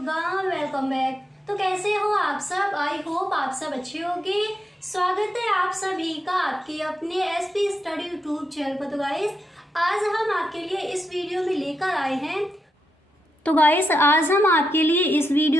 Welcome back. तो कैसे हो आप सब? आई होप आप सब अच्छे होंगे। स्वागत है आप सभी का आपके अपने एसपी स्टडी यूट्यूब चैनल पर। तो गाइस आज हम आपके लिए इस वीडियो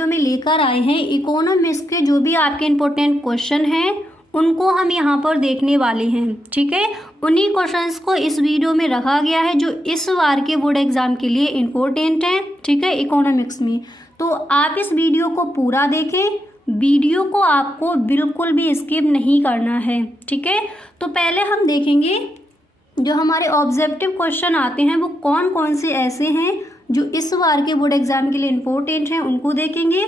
में लेकर आए हैं इकोनॉमिक्स के जो भी आपके इम्पोर्टेंट क्वेश्चन हैं उनको हम यहाँ पर देखने वाले हैं। ठीक है, उन्हीं क्वेश्चंस को इस वीडियो में रखा गया है जो इस बार के बोर्ड एग्जाम के लिए इम्पोर्टेंट हैं। ठीक है, इकोनॉमिक्स में। तो आप इस वीडियो को पूरा देखें, वीडियो को आपको बिल्कुल भी स्किप नहीं करना है। ठीक है, तो पहले हम देखेंगे जो हमारे ऑब्जेक्टिव क्वेश्चन आते हैं वो कौन कौन से ऐसे हैं जो इस बार के बोर्ड एग्जाम के लिए इम्पोर्टेंट हैं, उनको देखेंगे।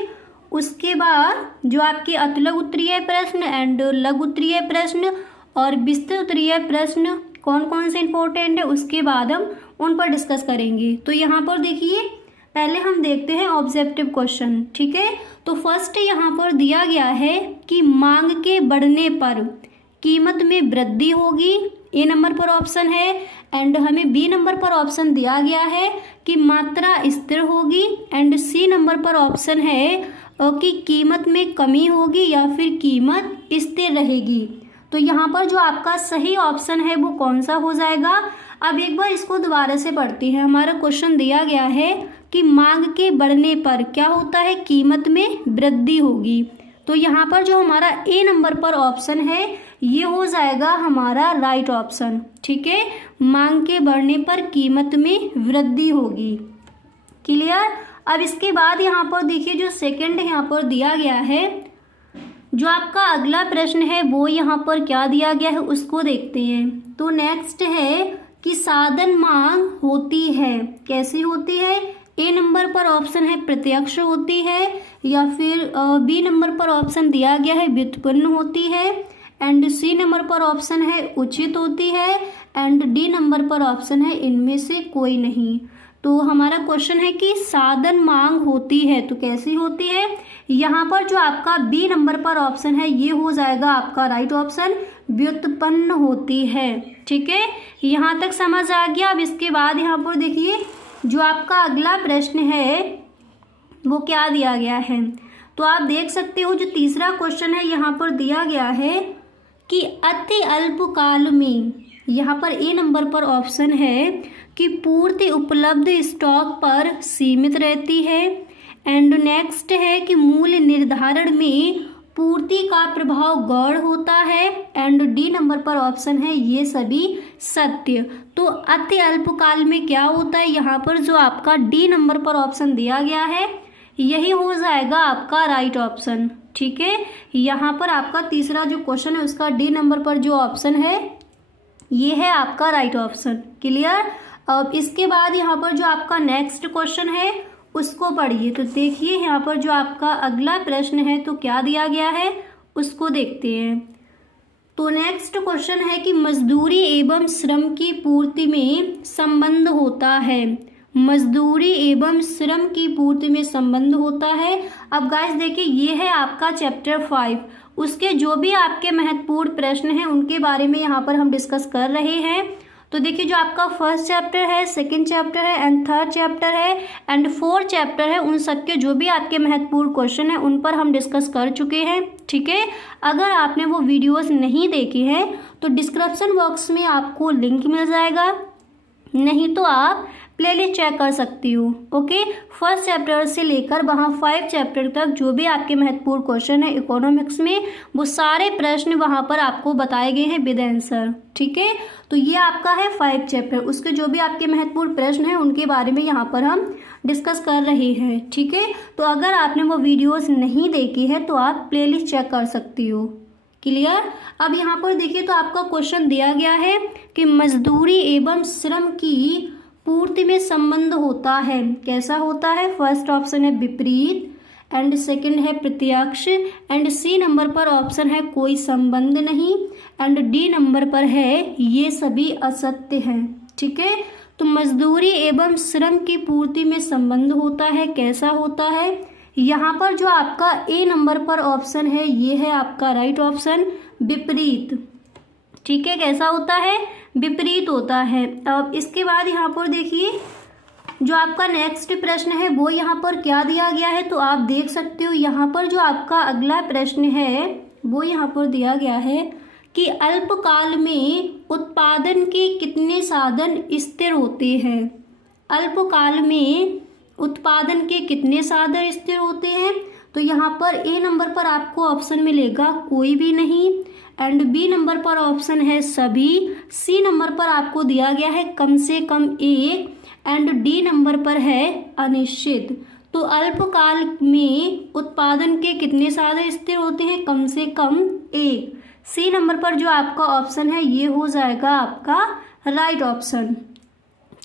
उसके बाद जो आपके अतिलघु उत्तरीय प्रश्न एंड लघु उत्तरीय प्रश्न और विस्तृत उत्तरीय प्रश्न कौन कौन से इम्पोर्टेंट है उसके बाद हम उन पर डिस्कस करेंगे। तो यहाँ पर देखिए, पहले हम देखते हैं ऑब्जेक्टिव क्वेश्चन। ठीक है, तो फर्स्ट यहाँ पर दिया गया है कि मांग के बढ़ने पर कीमत में वृद्धि होगी, ए नंबर पर ऑप्शन है। एंड हमें बी नंबर पर ऑप्शन दिया गया है कि मात्रा स्थिर होगी। एंड सी नंबर पर ऑप्शन है कि कीमत में कमी होगी या फिर कीमत स्थिर रहेगी। तो यहाँ पर जो आपका सही ऑप्शन है वो कौन सा हो जाएगा? अब एक बार इसको दोबारा से पढ़ते हैं। हमारा क्वेश्चन दिया गया है कि मांग के बढ़ने पर क्या होता है? कीमत में वृद्धि होगी। तो यहाँ पर जो हमारा ए नंबर पर ऑप्शन है ये हो जाएगा हमारा राइट ऑप्शन। ठीक है, मांग के बढ़ने पर कीमत में वृद्धि होगी। क्लियर? अब इसके बाद यहाँ पर देखिए जो सेकंड यहाँ पर दिया गया है, जो आपका अगला प्रश्न है वो यहाँ पर क्या दिया गया है उसको देखते हैं। तो नेक्स्ट है कि साधन मांग होती है, कैसे होती है? ए नंबर पर ऑप्शन है प्रत्यक्ष होती है, या फिर बी नंबर पर ऑप्शन दिया गया है व्युत्पन्न होती है, एंड सी नंबर पर ऑप्शन है उचित होती है, एंड डी नंबर पर ऑप्शन है इनमें से कोई नहीं। तो हमारा क्वेश्चन है कि साधन मांग होती है, तो कैसी होती है? यहाँ पर जो आपका बी नंबर पर ऑप्शन है ये हो जाएगा आपका राइट ऑप्शन, व्युत्पन्न होती है। ठीक है, यहाँ तक समझ आ गया। अब इसके बाद यहाँ पर देखिए जो आपका अगला प्रश्न है वो क्या दिया गया है। तो आप देख सकते हो जो तीसरा क्वेश्चन है यहाँ पर दिया गया है कि अति अल्पकाल में, यहाँ पर ए नंबर पर ऑप्शन है कि पूर्ति उपलब्ध स्टॉक पर सीमित रहती है। एंड नेक्स्ट है कि मूल्य निर्धारण में पूर्ति का प्रभाव गौण होता है। एंड डी नंबर पर ऑप्शन है ये सभी सत्य। तो अति अल्पकाल में क्या होता है? यहाँ पर जो आपका डी नंबर पर ऑप्शन दिया गया है यही हो जाएगा आपका राइट ऑप्शन। ठीक है, यहाँ पर आपका तीसरा जो क्वेश्चन है उसका डी नंबर पर जो ऑप्शन है ये है आपका राइट ऑप्शन। क्लियर? अब इसके बाद यहाँ पर जो आपका नेक्स्ट क्वेश्चन है उसको पढ़िए। तो देखिए यहाँ पर जो आपका अगला प्रश्न है तो क्या दिया गया है उसको देखते हैं। तो नेक्स्ट क्वेश्चन है कि मजदूरी एवं श्रम की पूर्ति में संबंध होता है, मजदूरी एवं श्रम की पूर्ति में संबंध होता है। अब गाइस देखिए ये है आपका चैप्टर 5, उसके जो भी आपके महत्वपूर्ण प्रश्न हैं उनके बारे में यहाँ पर हम डिस्कस कर रहे हैं। तो देखिए जो आपका फर्स्ट चैप्टर है, सेकंड चैप्टर है एंड थर्ड चैप्टर है एंड फोर्थ चैप्टर है, उन सब के जो भी आपके महत्वपूर्ण क्वेश्चन हैं उन पर हम डिस्कस कर चुके हैं। ठीक है, अगर आपने वो वीडियोस नहीं देखी हैं तो डिस्क्रिप्शन बॉक्स में आपको लिंक मिल जाएगा, नहीं तो आप प्लेलिस्ट चेक कर सकती हो। ओके, फर्स्ट चैप्टर से लेकर वहाँ 5 चैप्टर तक जो भी आपके महत्वपूर्ण क्वेश्चन है इकोनॉमिक्स में वो सारे प्रश्न वहाँ पर आपको बताए गए हैं विद आंसर। ठीक है, तो ये आपका है 5 चैप्टर, उसके जो भी आपके महत्वपूर्ण प्रश्न हैं उनके बारे में यहाँ पर हम डिस्कस कर रहे हैं। ठीक है, तो अगर आपने वो वीडियोज़ नहीं देखी है तो आप प्लेलिस्ट चेक कर सकती हो। क्लियर? अब यहाँ पर देखिए तो आपका क्वेश्चन दिया गया है कि मजदूरी एवं श्रम की पूर्ति में संबंध होता है, कैसा होता है? फर्स्ट ऑप्शन है विपरीत, एंड सेकंड है प्रत्यक्ष, एंड सी नंबर पर ऑप्शन है कोई संबंध नहीं, एंड डी नंबर पर है ये सभी असत्य हैं। ठीक है, तो मजदूरी एवं श्रम की पूर्ति में संबंध होता है, कैसा होता है? यहाँ पर जो आपका ए नंबर पर ऑप्शन है ये है आपका राइट ऑप्शन, विपरीत। ठीक है, कैसा होता है? विपरीत होता है। अब इसके बाद यहाँ पर देखिए जो आपका नेक्स्ट प्रश्न है वो यहाँ पर क्या दिया गया है, तो आप देख सकते हो यहाँ पर जो आपका अगला प्रश्न है वो यहाँ पर दिया गया है कि अल्पकाल में उत्पादन के कितने साधन स्थिर होते हैं। अल्पकाल में उत्पादन के कितने साधन स्थिर होते हैं, तो यहाँ पर ए नंबर पर आपको ऑप्शन मिलेगा कोई भी नहीं, एंड बी नंबर पर ऑप्शन है सभी, सी नंबर पर आपको दिया गया है कम से कम एक, एंड डी नंबर पर है अनिश्चित। तो अल्पकाल में उत्पादन के कितने साधन स्थिर होते हैं, कम से कम एक। सी नंबर पर जो आपका ऑप्शन है ये हो जाएगा आपका राइट ऑप्शन।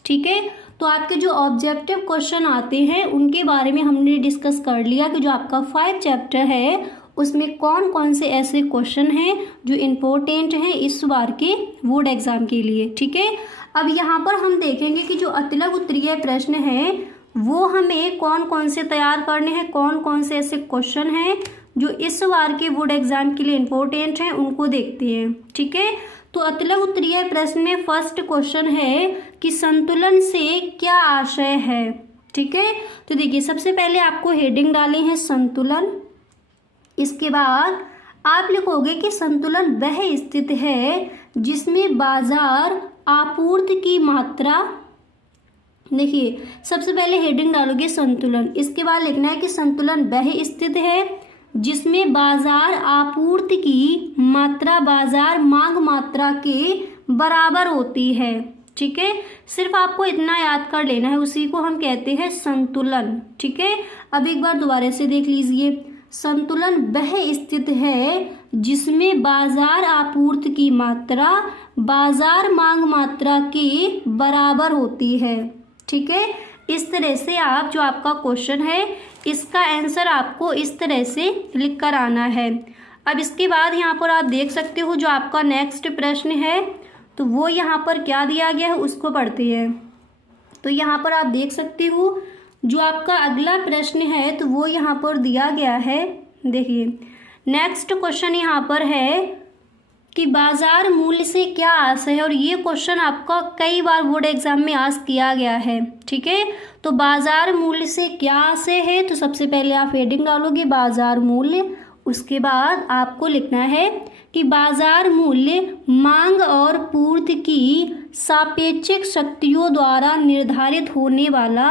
ठीक है, तो आपके जो ऑब्जेक्टिव क्वेश्चन आते हैं उनके बारे में हमने डिस्कस कर लिया कि जो आपका 5 चैप्टर है उसमें कौन कौन से ऐसे क्वेश्चन हैं जो इम्पोर्टेंट हैं इस बार के बोर्ड एग्जाम के लिए। ठीक है, अब यहाँ पर हम देखेंगे कि जो अतिलक उत्तरीय प्रश्न है वो हमें कौन कौन से तैयार करने हैं, कौन कौन से ऐसे क्वेश्चन हैं जो इस बार के बोर्ड एग्जाम के लिए इम्पोर्टेंट हैं, उनको देखते हैं। ठीक है, तो अतिलक उत्तरीय प्रश्न में फर्स्ट क्वेश्चन है कि संतुलन से क्या आशय है। ठीक है, तो देखिए सबसे पहले आपको हेडिंग डाली है संतुलन, इसके बाद आप लिखोगे कि संतुलन वह स्थिति है जिसमें बाजार आपूर्ति की मात्रा, देखिए सबसे पहले हेडिंग डालोगे संतुलन, इसके बाद लिखना है कि संतुलन वह स्थिति है जिसमें बाजार आपूर्ति की मात्रा बाजार मांग मात्रा के बराबर होती है। ठीक है, सिर्फ आपको इतना याद कर लेना है, उसी को हम कहते हैं संतुलन। ठीक है, अब एक बार दोबारा से देख लीजिए, संतुलन वह स्थिति है जिसमें बाजार आपूर्ति की मात्रा बाजार मांग मात्रा के बराबर होती है। ठीक है, इस तरह से आप जो आपका क्वेश्चन है इसका आंसर आपको इस तरह से लिख कर आना है। अब इसके बाद यहाँ पर आप देख सकते हो जो आपका नेक्स्ट प्रश्न है तो वो यहाँ पर क्या दिया गया है उसको पढ़ते हैं। तो यहाँ पर आप देख सकते हो जो आपका अगला प्रश्न है तो वो यहाँ पर दिया गया है। देखिए नेक्स्ट क्वेश्चन यहाँ पर है कि बाजार मूल्य से क्या आशय है, और ये क्वेश्चन आपका कई बार बोर्ड एग्जाम में आस्क किया गया है। ठीक है, तो बाजार मूल्य से क्या आशय है, तो सबसे पहले आप हेडिंग डालोगे बाजार मूल्य, उसके बाद आपको लिखना है कि बाजार मूल्य मांग और पूर्ति की सापेक्षिक शक्तियों द्वारा निर्धारित होने वाला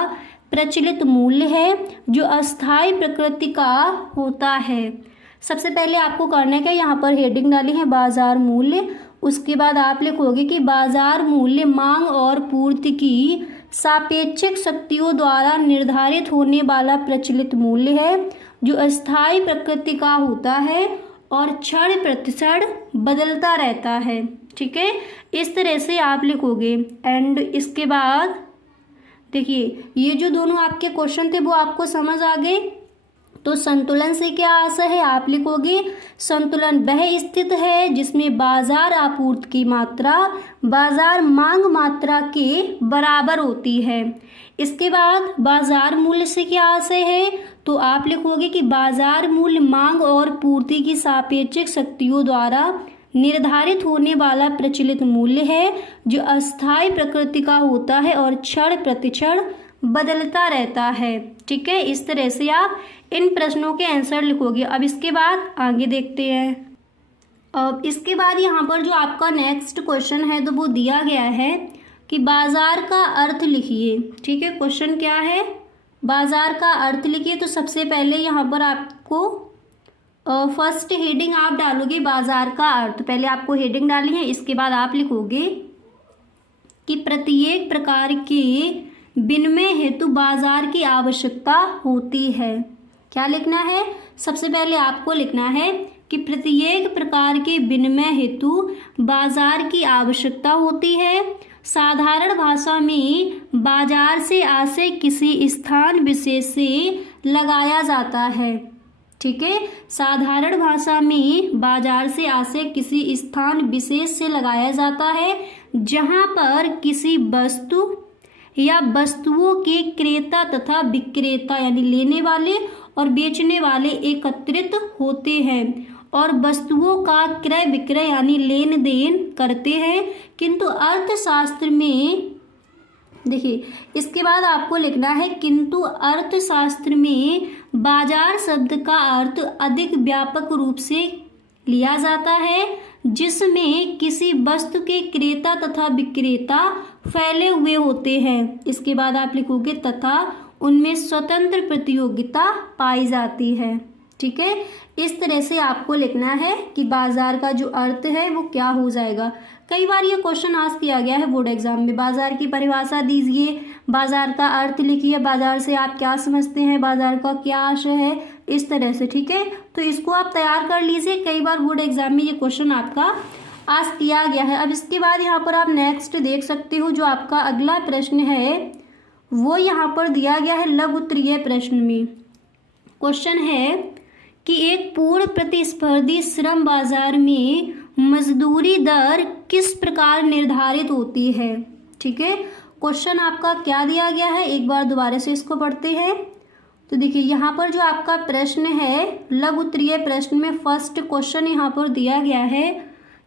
प्रचलित मूल्य है जो अस्थायी प्रकृति का होता है। सबसे पहले आपको करना है क्या, यहाँ पर हेडिंग डाली है बाजार मूल्य, उसके बाद आप लिखोगे कि बाजार मूल्य मांग और पूर्ति की सापेक्षिक शक्तियों द्वारा निर्धारित होने वाला प्रचलित मूल्य है जो अस्थायी प्रकृति का होता है और क्षण प्रतिक्षण बदलता रहता है। ठीक है, इस तरह से आप लिखोगे। एंड इसके बाद देखिए ये जो दोनों आपके क्वेश्चन थे वो आपको समझ आ गए। तो संतुलन से क्या आशय है, आप लिखोगे संतुलन वह स्थिति है जिसमें बाजार आपूर्ति की मात्रा बाजार मांग मात्रा के बराबर होती है। इसके बाद बाजार मूल्य से क्या आशय है, तो आप लिखोगे कि बाजार मूल्य मांग और पूर्ति की सापेक्षिक शक्तियों द्वारा निर्धारित होने वाला प्रचलित मूल्य है जो अस्थायी प्रकृति का होता है और क्षण प्रतिक्षण बदलता रहता है। ठीक है, इस तरह से आप इन प्रश्नों के आंसर लिखोगे। अब इसके बाद आगे देखते हैं। अब इसके बाद यहाँ पर जो आपका नेक्स्ट क्वेश्चन है तो वो दिया गया है कि बाजार का अर्थ लिखिए। ठीक है, क्वेश्चन क्या है, बाजार का अर्थ लिखिए। तो सबसे पहले यहाँ पर आपको फर्स्ट हेडिंग आप डालोगे बाजार का अर्थ, पहले आपको हेडिंग डालनी है, इसके बाद आप लिखोगे कि प्रत्येक प्रकार के विनिमय हेतु बाजार की आवश्यकता होती है। क्या लिखना है, सबसे पहले आपको लिखना है कि प्रत्येक प्रकार के विनिमय हेतु बाजार की आवश्यकता होती है। साधारण भाषा में बाजार से आशय किसी स्थान विशेष से लगाया जाता है। ठीक है, साधारण भाषा में बाजार से आशय किसी स्थान विशेष से लगाया जाता है जहां पर किसी वस्तु या वस्तुओं के क्रेता तथा विक्रेता यानी लेने वाले और बेचने वाले एकत्रित होते हैं और वस्तुओं का क्रय विक्रय यानी लेन देन करते हैं। किंतु अर्थशास्त्र में देखिए इसके बाद आपको लिखना है किंतु अर्थशास्त्र में बाजार शब्द का अर्थ अधिक व्यापक रूप से लिया जाता है, जिसमें किसी वस्तु के क्रेता तथा विक्रेता फैले हुए होते हैं। इसके बाद आप लिखोगे तथा उनमें स्वतंत्र प्रतियोगिता पाई जाती है। ठीक है, इस तरह से आपको लिखना है कि बाजार का जो अर्थ है वो क्या हो जाएगा। कई बार ये क्वेश्चन आस्क किया गया है बोर्ड एग्जाम में, बाजार की परिभाषा दीजिए, बाजार का अर्थ लिखिए, बाजार से आप क्या समझते हैं, बाजार का क्या आशय है, इस तरह से। ठीक है, तो इसको आप तैयार कर लीजिए, कई बार बोर्ड एग्जाम में ये क्वेश्चन आपका आस्क किया गया है। अब इसके बाद यहाँ पर आप नेक्स्ट देख सकते हो, जो आपका अगला प्रश्न है वो यहाँ पर दिया गया है लघु उत्तरीय प्रश्न में। क्वेश्चन है कि एक पूर्ण प्रतिस्पर्धी श्रम बाजार में मजदूरी दर किस प्रकार निर्धारित होती है। ठीक है, क्वेश्चन आपका क्या दिया गया है, एक बार दोबारा से इसको पढ़ते हैं। तो देखिए यहाँ पर जो आपका प्रश्न है लघु उत्तरीय प्रश्न में फर्स्ट क्वेश्चन यहाँ पर दिया गया है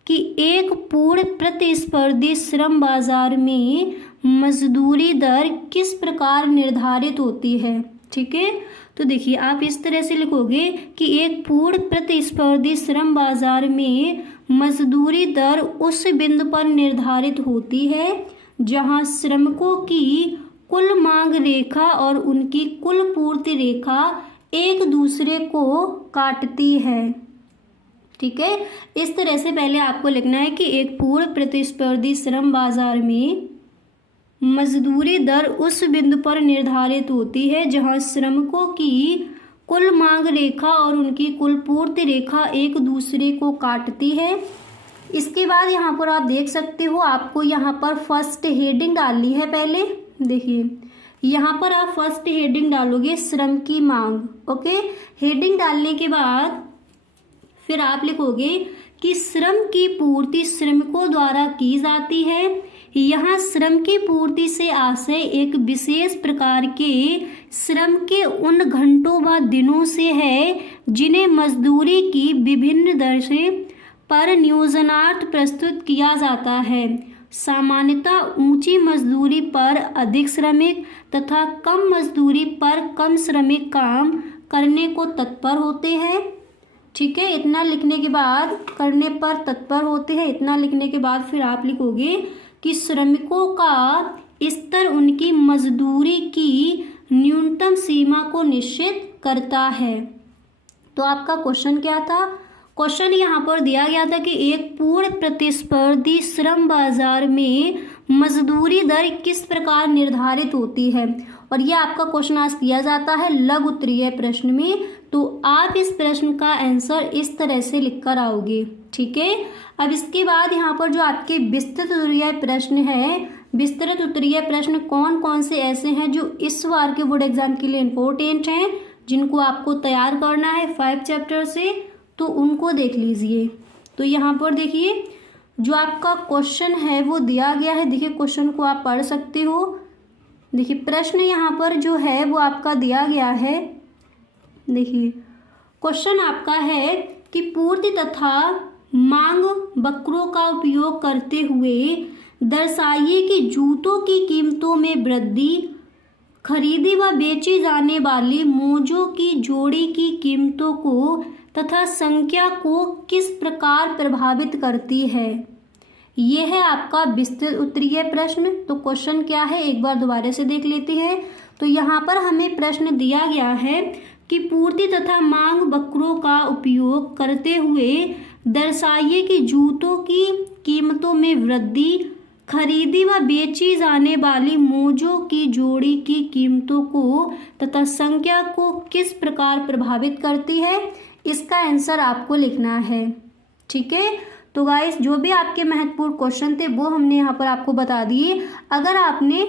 कि एक पूर्ण प्रतिस्पर्धी श्रम बाजार में मजदूरी दर किस प्रकार निर्धारित होती है। ठीक है, तो देखिए आप इस तरह से लिखोगे कि एक पूर्ण प्रतिस्पर्धी श्रम बाजार में मजदूरी दर उस बिंदु पर निर्धारित होती है जहां श्रमिकों की कुल मांग रेखा और उनकी कुल पूर्ति रेखा एक दूसरे को काटती है। ठीक है, इस तरह से पहले आपको लिखना है कि एक पूर्ण प्रतिस्पर्धी श्रम बाजार में मजदूरी दर उस बिंदु पर निर्धारित होती है जहां श्रमिकों की कुल मांग रेखा और उनकी कुल पूर्ति रेखा एक दूसरे को काटती है। इसके बाद यहाँ पर आप देख सकते हो, आपको यहाँ पर फर्स्ट हेडिंग डालनी है। पहले देखिए यहाँ पर आप फर्स्ट हेडिंग डालोगे श्रम की मांग। ओके, हेडिंग डालने के बाद फिर आप लिखोगे कि श्रम की पूर्ति श्रमिकों द्वारा की जाती है। यहाँ श्रम की पूर्ति से आशय एक विशेष प्रकार के श्रम के उन घंटों व दिनों से है जिन्हें मजदूरी की विभिन्न दरें पर नियोजनार्थ प्रस्तुत किया जाता है। सामान्यतः ऊंची मजदूरी पर अधिक श्रमिक तथा कम मजदूरी पर कम श्रमिक काम करने को तत्पर होते हैं। ठीक है, इतना लिखने के बाद करने पर तत्पर होते हैं, इतना लिखने के बाद फिर आप लिखोगे कि श्रमिकों का स्तर उनकी मजदूरी की न्यूनतम सीमा को निश्चित करता है। तो आपका क्वेश्चन क्या था, क्वेश्चन यहाँ पर दिया गया था कि एक पूर्ण प्रतिस्पर्धी श्रम बाजार में मजदूरी दर किस प्रकार निर्धारित होती है, और यह आपका क्वेश्चन आज किया जाता है लघु उत्तरीय प्रश्न में। तो आप इस प्रश्न का आंसर इस तरह से लिख कर आओगे। ठीक है, अब इसके बाद यहाँ पर जो आपके विस्तृत उत्तरीय प्रश्न है, विस्तृत उत्तरीय प्रश्न कौन कौन से ऐसे हैं जो इस बार के बोर्ड एग्जाम के लिए इम्पोर्टेंट हैं, जिनको आपको तैयार करना है 5 चैप्टर से, तो उनको देख लीजिए। तो यहाँ पर देखिए जो आपका क्वेश्चन है वो दिया गया है। देखिए क्वेश्चन को आप पढ़ सकते हो। देखिए प्रश्न यहाँ पर जो है वो आपका दिया गया है। देखिए क्वेश्चन आपका है कि पूर्ति तथा मांग वक्रों का उपयोग करते हुए दर्शाइए कि जूतों की कीमतों में वृद्धि खरीदी व बेची जाने वाली मोजों की जोड़ी की कीमतों को तथा संख्या को किस प्रकार प्रभावित करती है। यह है आपका विस्तृत उत्तरीय प्रश्न। तो क्वेश्चन क्या है एक बार दोबारा से देख लेते हैं। तो यहाँ पर हमें प्रश्न दिया गया है कि पूर्ति तथा मांग वक्रों का उपयोग करते हुए दर्शाइए कि जूतों की कीमतों में वृद्धि खरीदी व बेची जाने वाली मोजों की जोड़ी की कीमतों को तथा संख्या को किस प्रकार प्रभावित करती है। इसका आंसर आपको लिखना है। ठीक है, तो गाइस जो भी आपके महत्वपूर्ण क्वेश्चन थे वो हमने यहाँ पर आपको बता दिए। अगर आपने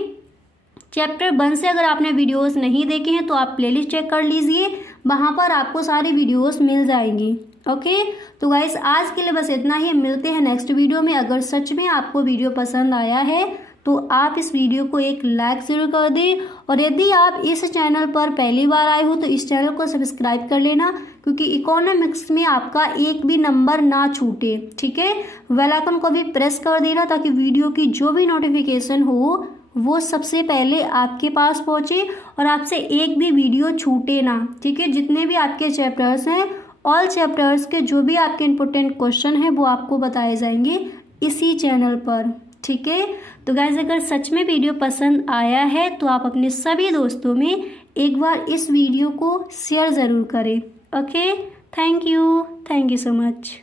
चैप्टर 1 से अगर आपने वीडियोस नहीं देखे हैं तो आप प्लेलिस्ट चेक कर लीजिए, वहाँ पर आपको सारी वीडियोस मिल जाएंगी। ओके, तो गाइस आज के लिए बस इतना ही। मिलते हैं नेक्स्ट वीडियो में। अगर सच में आपको वीडियो पसंद आया है तो आप इस वीडियो को एक लाइक जरूर कर दें, और यदि आप इस चैनल पर पहली बार आए हो तो इस चैनल को सब्सक्राइब कर लेना, क्योंकि इकोनॉमिक्स में आपका एक भी नंबर ना छूटे। ठीक है, बेल आइकन को भी प्रेस कर देना ताकि वीडियो की जो भी नोटिफिकेशन हो वो सबसे पहले आपके पास पहुँचे और आपसे एक भी वीडियो छूटे ना, ठीक है। जितने भी आपके चैप्टर्स हैं, ऑल चैप्टर्स के जो भी आपके इम्पोर्टेंट क्वेश्चन हैं वो आपको बताए जाएंगे इसी चैनल पर, ठीक है। तो गाइस अगर सच में वीडियो पसंद आया है तो आप अपने सभी दोस्तों में एक बार इस वीडियो को शेयर ज़रूर करें। Okay, thank you so much.